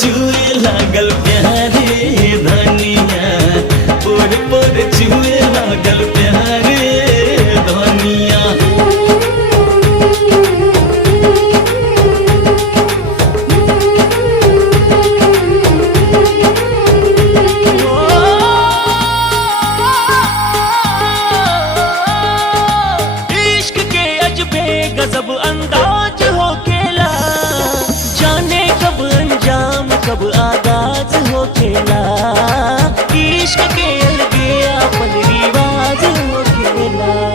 चुए लागल प्यारे धनिया, पोर पोर चुए लागल प्यारे धनिया। इश्क के अजबे गजब